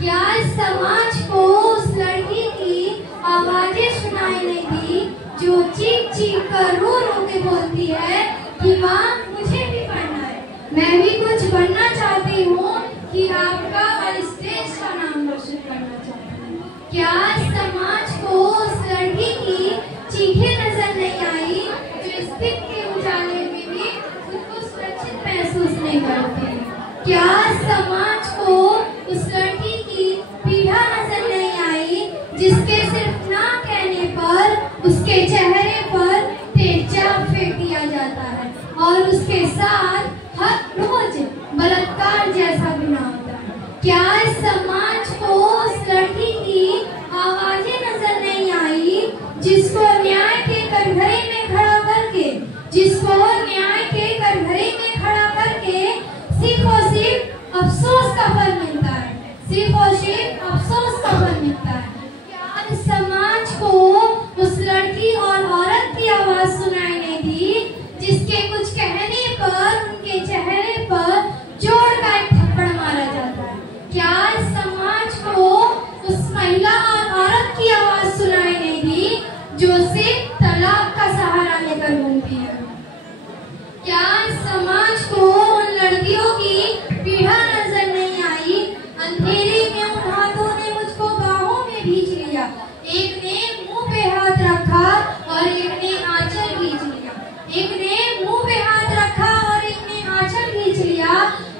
क्या इस समाज को उस लड़की की आवाजें सुनाई नहीं दी जो चीख चीख कर रो रो के बोलती है कि माँ मुझे भी पढ़ना है, मैं भी कुछ बनना चाहती हूँ कि आपका और इस देश का नाम रोशन करना चाहती हूँ। क्या इस समाज को उस लड़की की चीखें नजर नहीं आई जो इस दिन के उजाले में भी खुद को सुरक्षित महसूस नहीं करती? क्या इस समाज को उस लड़की की पीड़ा नजर नहीं आई जिसके सिर्फ ना कहने पर उसके चेहरे पर तेजाब फेंक दिया जाता है और उसके साथ हर रोज बलात्कार जैसा गुनाह होता है? क्या इस समाज को उस लड़की की आवाजें नजर नहीं आई जिसको न्याय के कटघरे में खड़ा करके सिर्फ और सिर्फ अफसोस का फल मिलता है, सिर्फ और सिर्फ अफसोस का फल मिलता है? क्या इस समाज को उस लड़की और औरत की आवाज सुनाई नहीं दी जिसके कुछ कहने पर उनके चेहरे पर जोर का एक थप्पड़ मारा जाता है? क्या इस समाज को उस महिला और औरत की आवाज सुनाई नहीं दी जो सिर्फ तलाक का सहारा लेकर घूमती है? क्या इस समाज को उन लड़कियों की पीड़ा नजर नहीं आई? अंधेरे में उन हाथों ने मुझको बाहों में भींच लिया, एक ने मुंह पे हाथ रखा और एक ने आंचल खींच लिया, एक ने मुंह पे हाथ रखा और एक ने आंचल खींच लिया।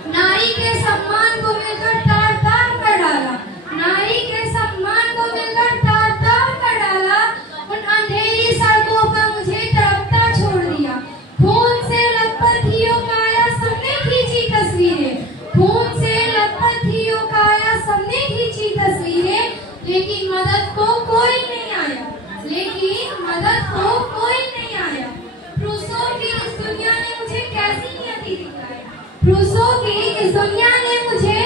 नारी के सम्मान को मिलकर तार तार कर डाला, नारी के सम्मान को मिलकर तार तार कर डाला। उन अंधेरी सड़कों पर मुझे तड़पता छोड़ दिया, खून से लथपथ हियो काया सबने खींची तस्वीरें, खून से लथपथ हियो काया सबने खींची तस्वीरें, लेकिन मदद को कोई नहीं आया, लेकिन मदद को कोई नहीं आया। रूसो की इस दुनिया ने मुझे कैसी नियति दिखलाई, रूसो की इस दुनिया ने मुझे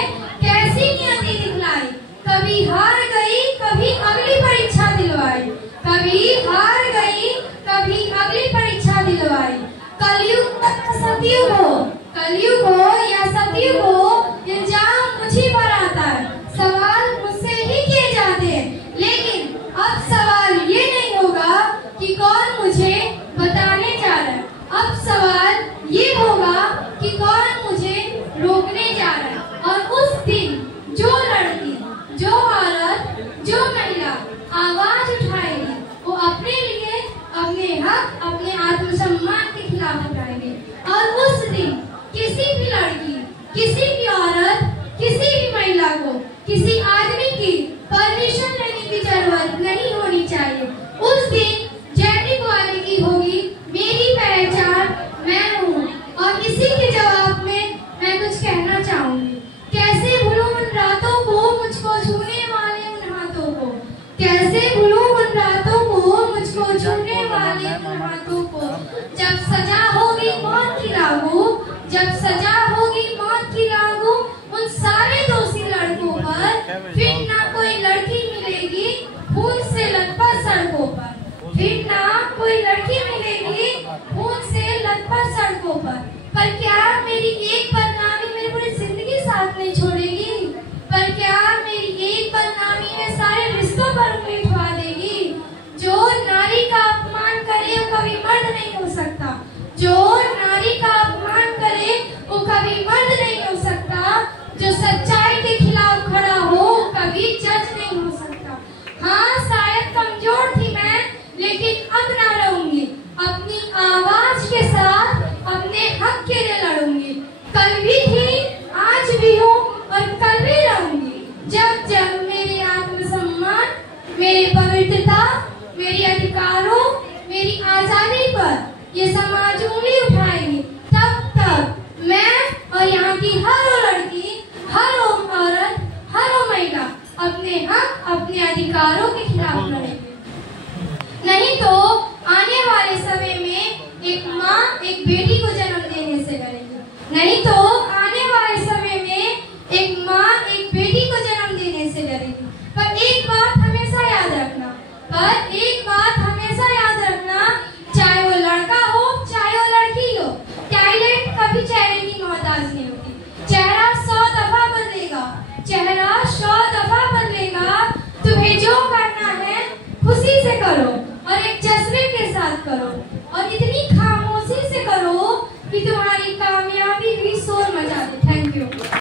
कैसी नियति दिखलाई। कभी हार गई, कभी अगली परीक्षा दिलवाई, कभी हार गई, कभी अगली परीक्षा दिलवाई। कलयुग सतयुग हो, कलयुग हो या सतयुग हो, इल्जाम मुझी पर आता है, सवाल मुझसे ही किए जाते हैं, लेकिन अब सवाल ये नहीं होगा कि कौन मुझे बताने जा रहा है, अब सवाल ये होगा कि कौन मुझे रोकने जा रहा है। और उस दिन जो लड़की, जो औरत, जो महिला आवाज उठाएगी वो अपने लिए, अपने हक, अपने आत्मसम्मान के खिलाफ उठाएगी। और उस दिन किसी भी लड़की, किसी भी औरत, किसी भी महिला को किसी आदमी की परमिशन लेने की जरूरत नहीं होनी चाहिए। उस दिन जैनिक वाले की होगी मेरी पहचान मैं हूँ। और इसी के जवाब में मैं कुछ कहना चाहूंगी। कैसे भूलूं उन रातों को, मुझको छूने वाले उन हाथों को, कैसे भूलूं उन रातों को, मुझको छूने वाले उन हाथों को। जब सजा होगी मौत की लागू, जब सजा होगी मौत की लागू, उन सारे दोषी लड़कों पर फिर ना कोई लड़की मिलेगी खून से लथपथ सड़कों पर, फिर ना कोई लड़की मिलेगी खून से लथपथ सड़कों पर। पर क्या मेरी एक बदनामी मेरी पूरी जिंदगी साथ नहीं छोड़ेगी? पर क्या मेरी एक बदनामी में सारे रिश्तों पर उंगली उठवा देगी? जो नारी का अपमान करे वो कभी मर्द नहीं हो सकता, जो नारी का अपमान करे वो कभी मर्द नहीं हो सकता, जो सच्चाई के खिलाफ खड़ा हो कभी जज नहीं हो सकता। हाँ शायद कमजोर थी मैं, लेकिन अब ना रहूंगी, अपनी आवाज के साथ अपने हक के लिए लड़ूंगी। कल भी थी, आज भी हूँ और कल भी रहूंगी। जब जब मेरे आत्मसम्मान, मेरी पवित्रता, मेरे अधिकारों, मेरी आजादी पर ये समाज उंगली उठाएगी, तब तक मैं और यहाँ की हर वो लड़की, हर वो औरत, हर वो महिला अपने हक, अपने अधिकारों के खिलाफ लड़ेगी। नहीं तो आने वाले समय में एक माँ एक बेटी को जन्म देने से डरेगी, नहीं तो आने वाले समय में एक माँ एक बेटी को जन्म देने से डरेगी। पर एक बात हमेशा याद रखना, पर एक बात हमेशा याद रखना, चाहे वो लड़का हो चाहे वो लड़की हो, टैलेंट कभी चेहरे की मोहताज नहीं होती। चेहरा 100 दफा बदलेगा, चेहरा 100 दफा बदलेगा। तुम्हें जो करना है खुशी से करो और एक जज्बे के साथ करो और इतनी खामोशी से करो कि तुम्हारी कामयाबी भी शोर मचा दे। Thank you.